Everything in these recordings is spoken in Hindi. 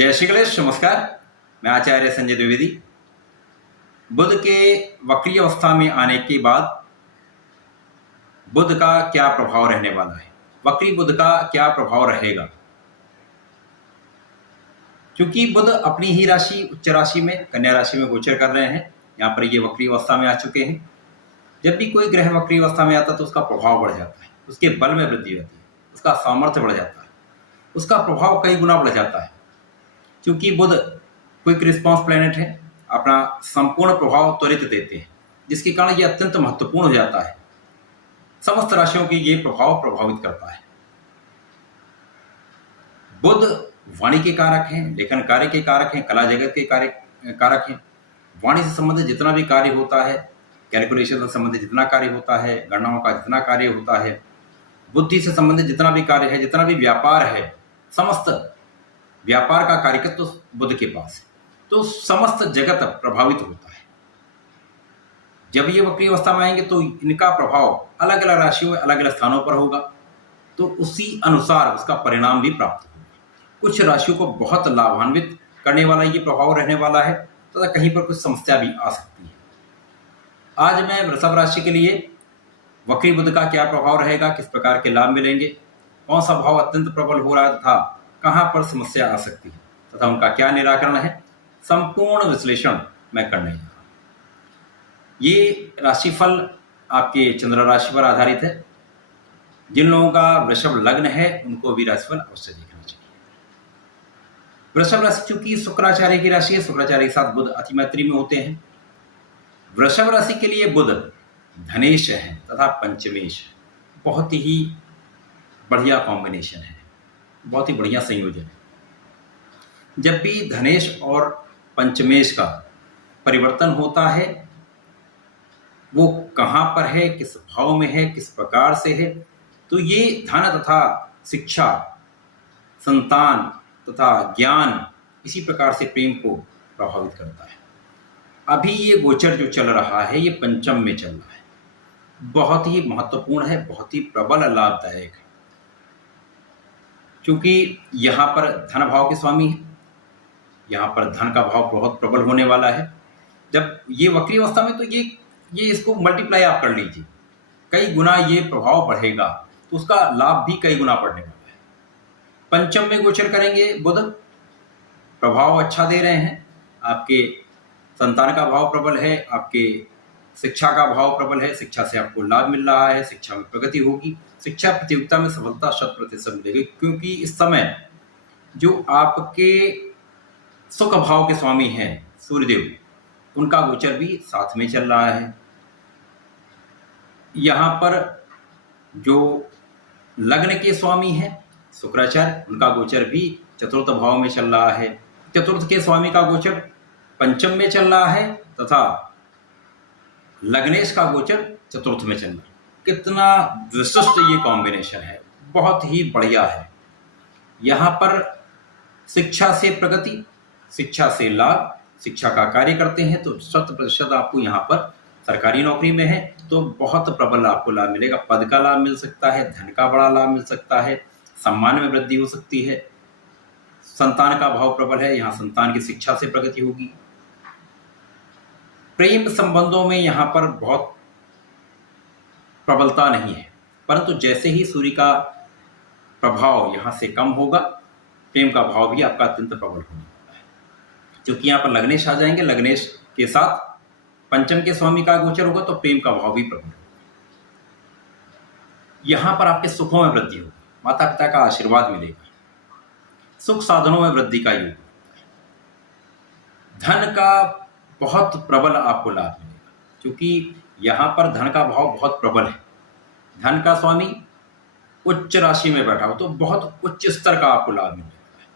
जय श्री गणेश। नमस्कार, मैं आचार्य संजय द्विवेदी। बुध के वक्री अवस्था में आने के बाद बुध का क्या प्रभाव रहने वाला है, वक्री बुध का क्या प्रभाव रहेगा। क्योंकि बुध अपनी ही राशि उच्च राशि में कन्या राशि में गोचर कर रहे हैं, यहाँ पर ये वक्री अवस्था में आ चुके हैं। जब भी कोई ग्रह वक्री अवस्था में आता है तो उसका प्रभाव बढ़ जाता है, उसके बल में वृद्धि होती है, उसका सामर्थ्य बढ़ जाता है, उसका प्रभाव कई गुना बढ़ जाता है। क्योंकि बुध क्विक रिस्पॉन्स प्लैनेट है, अपना संपूर्ण प्रभाव त्वरित देते हैं, जिसके कारण ये अत्यंत महत्वपूर्ण हो जाता है। समस्त राशियों की ये प्रभाव प्रभावित करता है। बुध वाणी के कारक हैं, लेखन कार्य के कारक हैं, कला जगत के कारक हैं। वाणी से संबंधित जितना भी कार्य होता है, कैलकुलेशन से संबंधित जितना कार्य होता है, गणनाओं का जितना कार्य होता है, बुद्धि से संबंधित जितना भी कार्य है, जितना भी व्यापार है, समस्त व्यापार का कार्यकत्व तो बुध के पास है। तो समस्त जगत प्रभावित होता है। जब ये वक्री अवस्था में आएंगे तो इनका प्रभाव अलग अलग राशियों में अलग अलग स्थानों पर होगा, तो उसी अनुसार उसका परिणाम भी प्राप्त होगा। कुछ राशियों को बहुत लाभान्वित करने वाला ये प्रभाव रहने वाला है, तथा तो कहीं पर कुछ समस्या भी आ सकती है। आज मैं वृषभ राशि के लिए वक्री बुध का क्या प्रभाव रहेगा, किस प्रकार के लाभ मिलेंगे, कौन सा भाव अत्यंत प्रबल हो रहा था, कहाँ पर समस्या आ सकती है तथा उनका क्या निराकरण है, संपूर्ण विश्लेषण मैं करने जा रहा हूं। ये राशिफल आपके चंद्र राशि पर आधारित है। जिन लोगों का वृषभ लग्न है उनको भी राशिफल अवश्य देखना चाहिए। वृषभ राशि चूंकि शुक्राचार्य की राशि है, शुक्राचार्य के साथ बुध अति मैत्री में होते हैं। वृषभ राशि के लिए बुध धनेश है तथा पंचमेश, बहुत ही बढ़िया कॉम्बिनेशन है, बहुत ही बढ़िया संयोजन है। जब भी धनेश और पंचमेश का परिवर्तन होता है, वो कहाँ पर है, किस भाव में है, किस प्रकार से है, तो ये धन तथा शिक्षा, संतान तथा ज्ञान, इसी प्रकार से प्रेम को प्रभावित करता है। अभी ये गोचर जो चल रहा है ये पंचम में चल रहा है, बहुत ही महत्वपूर्ण है, बहुत ही प्रबल लाभदायक है। क्योंकि यहाँ पर धन भाव के स्वामी है, यहाँ पर धन का भाव बहुत प्रबल होने वाला है। जब ये वक्री अवस्था में तो ये इसको मल्टीप्लाई आप कर लीजिए, कई गुना ये प्रभाव बढ़ेगा, तो उसका लाभ भी कई गुना बढ़ने वाला है। पंचम में गोचर करेंगे बुध, प्रभाव अच्छा दे रहे हैं। आपके संतान का भाव प्रबल है, आपके शिक्षा का भाव प्रबल है, शिक्षा से आपको लाभ मिल रहा है, शिक्षा में प्रगति होगी, शिक्षा प्रतियोगिता में सफलता 100% मिलेगी। क्योंकि इस समय जो आपके सुख भाव के स्वामी हैं सूर्यदेव, उनका गोचर भी साथ में चल रहा है। यहाँ पर जो लग्न के स्वामी हैं शुक्राचार्य, उनका गोचर भी चतुर्थ भाव में चल रहा है। चतुर्थ के स्वामी का गोचर पंचम में चल रहा है तथा लग्नेश का गोचर चतुर्थ में चल रहा है। कितना विशिष्ट ये कॉम्बिनेशन है, बहुत ही बढ़िया है। यहाँ पर शिक्षा से प्रगति, शिक्षा से लाभ, शिक्षा का कार्य करते हैं तो 100% आपको यहाँ पर सरकारी नौकरी में है तो बहुत प्रबल आपको लाभ मिलेगा। पद का लाभ मिल सकता है, धन का बड़ा लाभ मिल सकता है, सम्मान में वृद्धि हो सकती है। संतान का भाव प्रबल है, यहाँ संतान की शिक्षा से प्रगति होगी। प्रेम संबंधों में यहाँ पर बहुत प्रबलता नहीं है, परंतु जैसे ही सूर्य का प्रभाव यहाँ से कम होगा, प्रेम का भाव भी आपका अत्यंत प्रबल होने वाला है। क्योंकि यहाँ पर लग्नेश आ जाएंगे, लग्नेश के साथ पंचम के स्वामी का गोचर होगा तो प्रेम का भाव भी प्रबल होगा। यहाँ पर आपके सुखों में वृद्धि होगी, माता पिता का आशीर्वाद मिलेगा, सुख साधनों में वृद्धि का योग, धन का बहुत प्रबल आपको लाभ मिलेगा। क्योंकि यहाँ पर धन का भाव बहुत प्रबल है, धन का स्वामी उच्च राशि में बैठा हो तो बहुत उच्च स्तर का आपको लाभ मिलेगा,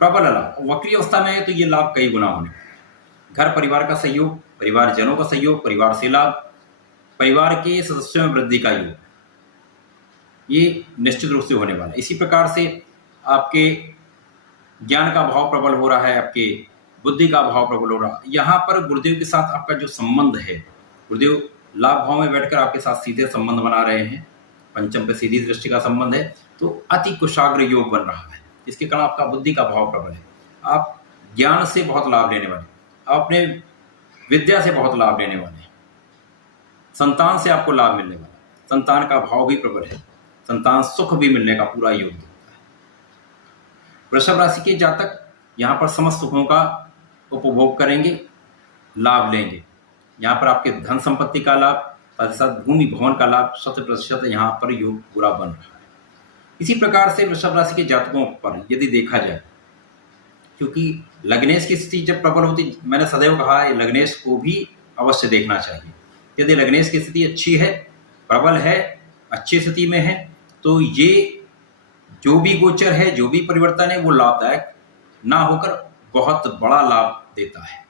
प्रबल लाभ। वक्री अवस्था में है तो ये लाभ कई गुना होने वाला है। घर परिवार का सहयोग, परिवारजनों का सहयोग, परिवार से लाभ, परिवार के सदस्यों में वृद्धि का योग, ये निश्चित रूप से होने वाला है। इसी प्रकार से आपके ज्ञान का भाव प्रबल हो रहा है, आपके बुद्धि का भाव प्रबल हो रहा है। यहाँ पर गुरुदेव के साथ आपका जो संबंध है, गुरुदेव लाभ भाव में बैठकर आपके साथ सीधे संबंध बना रहे हैं, पंचम पे सीधी दृष्टि का संबंध है, तो अति कुशाग्र योग बन रहा है, जिसके कारण आपका बुद्धि का भाव प्रबल है। आप ज्ञान से बहुत लाभ लेने वाले, आप अपने विद्या से बहुत लाभ लेने वाले हैं, संतान से आपको लाभ मिलने वाला, संतान का भाव भी प्रबल है, संतान सुख भी मिलने का पूरा योग देता है। वृषभ राशि के जातक यहाँ पर समस्त सुखों का उपभोग करेंगे, लाभ लेंगे। यहाँ पर आपके धन संपत्ति का लाभ, साथ ही साथ भूमि भवन का लाभ 100% यहाँ पर योग पूरा बन रहा है। इसी प्रकार से वृषभ राशि के जातकों पर यदि देखा जाए, क्योंकि लग्नेश की स्थिति जब प्रबल होती, मैंने सदैव कहा है लग्नेश को भी अवश्य देखना चाहिए। यदि लग्नेश की स्थिति अच्छी है, प्रबल है, अच्छी स्थिति में है, तो ये जो भी गोचर है, जो भी परिवर्तन है, वो लाभदायक ना होकर बहुत बड़ा लाभ देता है।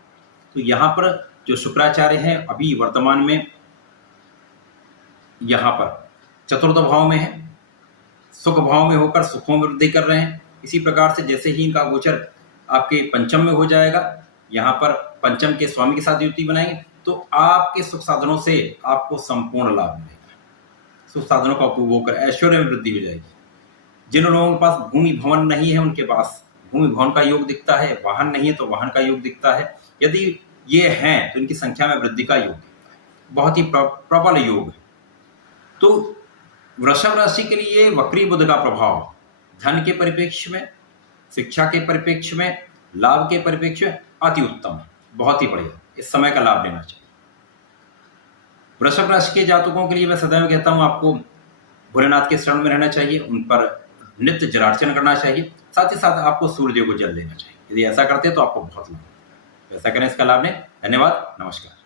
तो यहाँ पर जो शुक्राचार्य हैं अभी वर्तमान में यहाँ पर चतुर्थ भाव में है, सुख भाव में होकर सुखों में वृद्धि कर रहे हैं। इसी प्रकार से जैसे ही इनका गोचर आपके पंचम में हो जाएगा, यहाँ पर पंचम के स्वामी के साथ युति बनाएंगे, तो आपके सुख साधनों से आपको संपूर्ण लाभ मिलेगा। सुख साधनों का उपभोग कर ऐश्वर्य में वृद्धि हो जाएगी। जिन लोगों के पास भूमि भवन नहीं है, उनके पास भूमि भवन का योग दिखता है, वाहन नहीं है तो वाहन का योग दिखता है। यदि ये हैं तो इनकी संख्या में वृद्धि का योग दिखता है। बहुत ही प्रबल योग है। तो वृषभ राशि के लिए वक्री बुध का प्रभाव धन के परिप्रेक्ष्य में, शिक्षा के परिप्रेक्ष्य में, लाभ के परिप्रेक्ष्य में अति उत्तम है, बहुत ही बढ़िया। इस समय का लाभ लेना चाहिए। वृषभ राशि के जातकों के लिए मैं सदैव कहता हूं, आपको भोलेनाथ के शरण में रहना चाहिए, उन पर नित्य जलार्चन करना चाहिए, साथ ही साथ आपको सूर्य देव को जल देना चाहिए। यदि ऐसा करते हैं तो आपको बहुत लाभ, ऐसा करें, इसका लाभ लें। धन्यवाद, नमस्कार।